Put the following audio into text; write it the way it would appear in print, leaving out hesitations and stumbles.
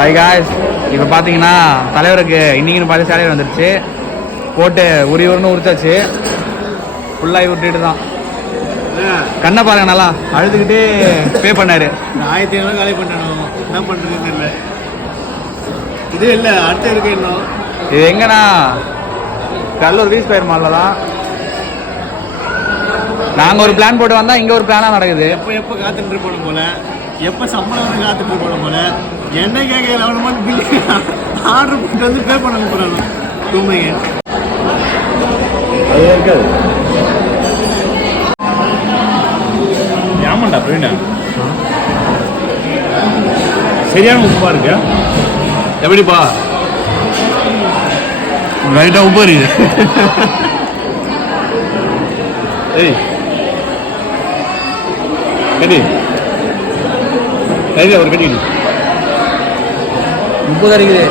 Hi guys, இப்போ பார்த்தீங்கன்னா தலைவருக்கு இன்னைக்குன்னு பார்த்து சேலரி வந்துருச்சு. போட்டு உரின்னு உரிச்சாச்சு. ஃபுல்லாகி விட்டுட்டு தான் கண்ணை பாருங்க, நல்லா அழுதுகிட்டே பே பண்ணாரு. 1500 காலி பண்ணணும். என்ன பண்ணுறதுன்னு தெரியல. இது இல்லை, அடுத்த இருக்கு இன்னும். இது எங்கன்னா கடலூர் வீஸ் பயிர் மாலில் தான். நாங்கள் ஒரு பிளான் போட்டு வந்தால் இங்கே ஒரு பிளானாக நடக்குது. எப்போ காத்துட்டு போன போல, எப்போ சம்பளம் வந்து காத்துட்டு போன போல, என்ன கேட்க எவ்வளோ பில்லு ஆர்டர் போட்டு வந்து பே பண்ண போகிறாங்க. தூமைங்க அது இருக்காது. ஆமாண்டா பிரவீனா, சரியான உப்பா இருக்கு. எப்படிப்பா ரைட்டாக உப்பு இருக்குது. ஏய் கடி கடி அவர் கட்டி உப்பு தான் இருக்குது.